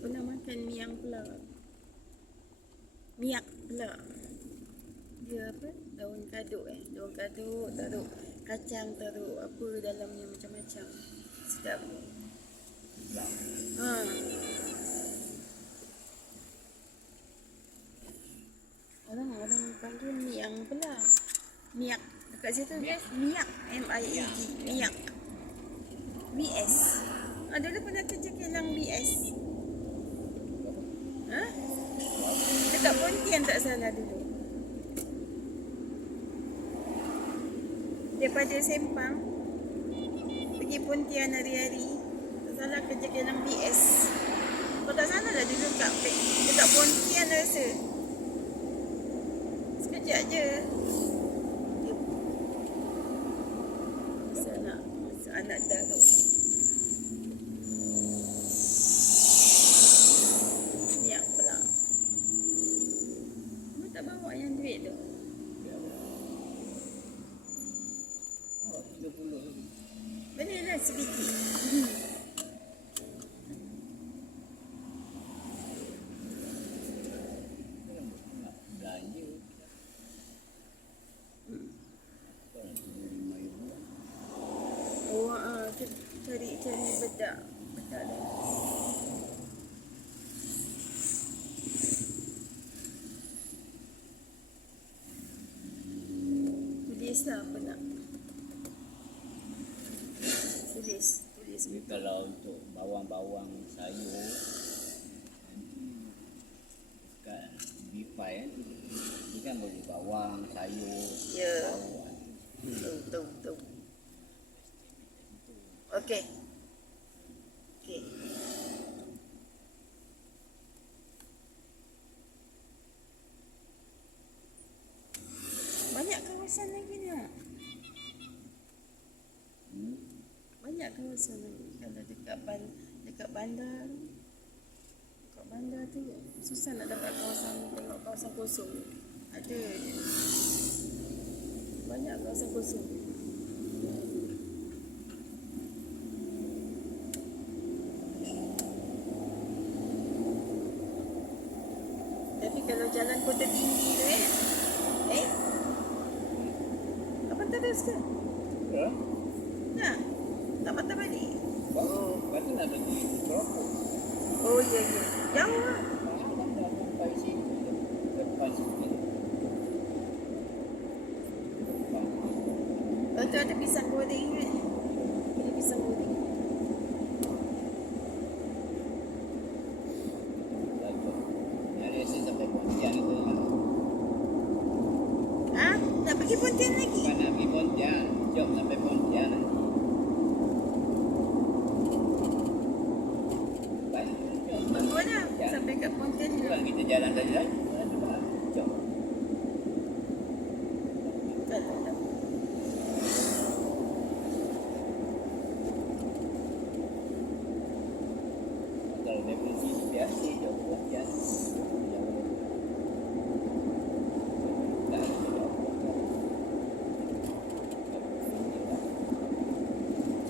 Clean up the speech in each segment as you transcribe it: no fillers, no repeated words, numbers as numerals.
tak pernah makan miang pula. Miak pula. Dia apa? Daun kaduk Daun kaduk, taruh kacang, taruh apa dalamnya macam-macam. Sedap. Ha. Orang panggil miang pula. Miak. Dekat situ miak. M-I-A-G. Miak. BS. Dulu pernah kerja kilang BS. Ha? Dekat Pontian tak salah dulu. Daripada Sempang pergi Pontian hari-hari. Tak salah kerja kilang BS. Kalau tak salah lah dulu dekat Pontian rasa. Sekejap je. Masa anak daruk. Miak pula. Kamu tak bawa yang duit tu? Boleh lah sedikit. Cari bedak dah. Tulis lah apa nak. Tulis. Jadi kalau untuk bawang-bawang sayur kat B5 ni kan boleh bawang, sayur, ya. Tahu. Okey. Banyak kawasan lagi nak. Banyak kawasan lagi. Kalau dekat bandar. Dekat bandar tu susah nak dapat kawasan, tengok kawasan kosong. Ada je. Banyak kawasan kosong. Tapi kalau jalan Kota Tinggi tu apa terus ke? Ya. Nah, tak patah balik. Lepas nak pergi Keropok. Oh ya. Jauh lah. Sampai sini. Depan sini. Oh tu ada pisang goreng kan? Ada pisang goreng. Hari saya sampai Pontian itu. Nak pergi Pontian lagi? Bukan nak pergi Pontian. Jom sampai Pontian nanti. Bagus lah. Sampai kat Pontian juga. Bukan kita jalan tadi lagi. Jom. Tak. Kalau dari sini biasa jom Pontian.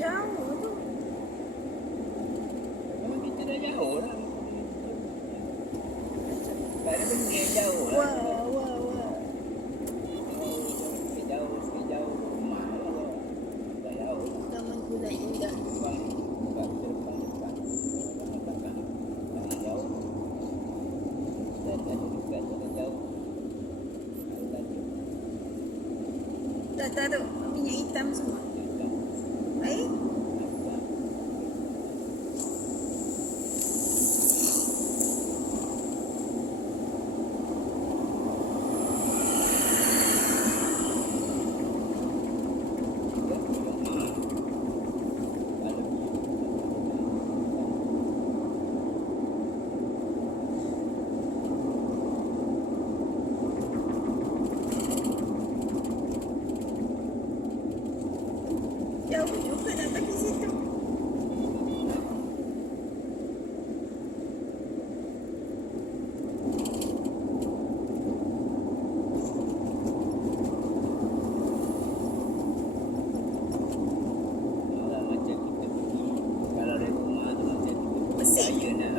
Jauh tu. Memang kita dah jauh lah. Tak ada benda yang jauh lah. Wah. Sekejauh rumah lah. Tak jauh. Taman Kulai Indah. Bukan depan. Tak jauh. Dan dekat tak jauh. Dah taruh minyak hitam semua. Baik.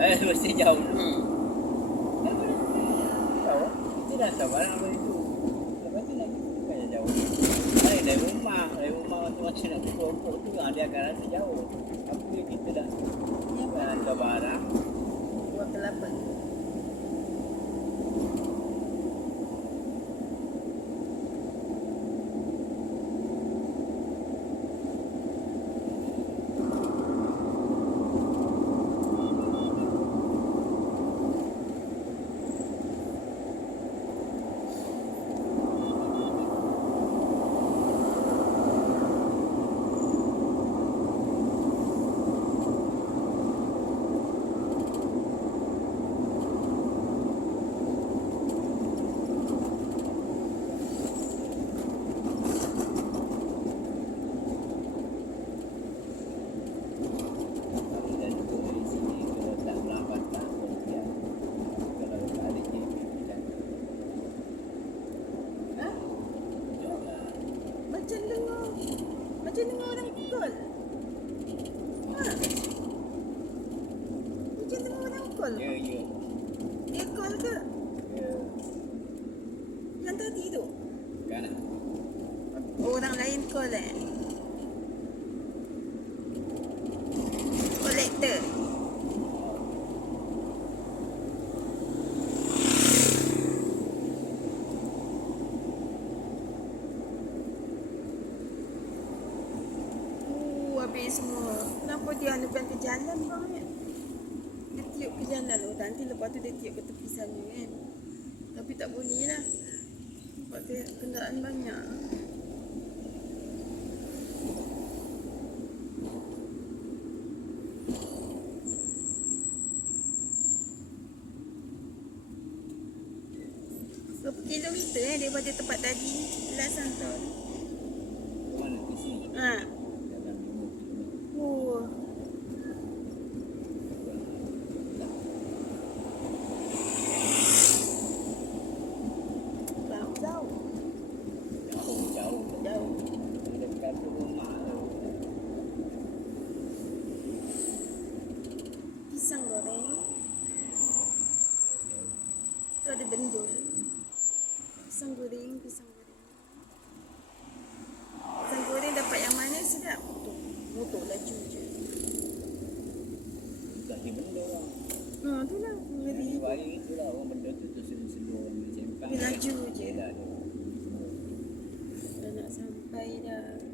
Mesti jauh. Hmm. Jauh. Itu dah tak barang apa itu. Lepas tu lagi bukannya jauh. Dari rumah tu macam nak ke kelompok tu dia akan rasa jauh. Apa yang kita dah Ni apa? hantar barang. Buah kelapa. Kami dah duduk dari sini kalau tak melawan tak berhentian. Kalau tak ada JP kita Ha? jauhlah. Macam dengar orang call. Ha? Macam dengar orang call. Ya. Dia call ke? Ya. Yang tadi tu? Kan? Orang lain call Kolektor. Habis semua. Kenapa dia anukan ke jalan bang kan? Dia tiup ke jalan nanti lepas tu dia tiup ke tepi sana kan. Tapi tak boleh lah. Sebab kenderaan banyak. Berapa kilometer daripada tempat tadi Last hantar tu? Ke mana? Ke sini? Ha. Dalam 5 km. Oh. Jauh. Jauh. Jauh. Dekat rumah tu. Pisang goreng. Tu ada bendul. Pisang goreng. Pisang goreng dapat yang mana sedap? Motor laju je. Tak ada benda lah. Tu lah. Ngeri. Hari itu lah orang benda tu tersedur-sedur ambil sempang. Dia laju je. Dia dah ada. Dah nak sampai dah.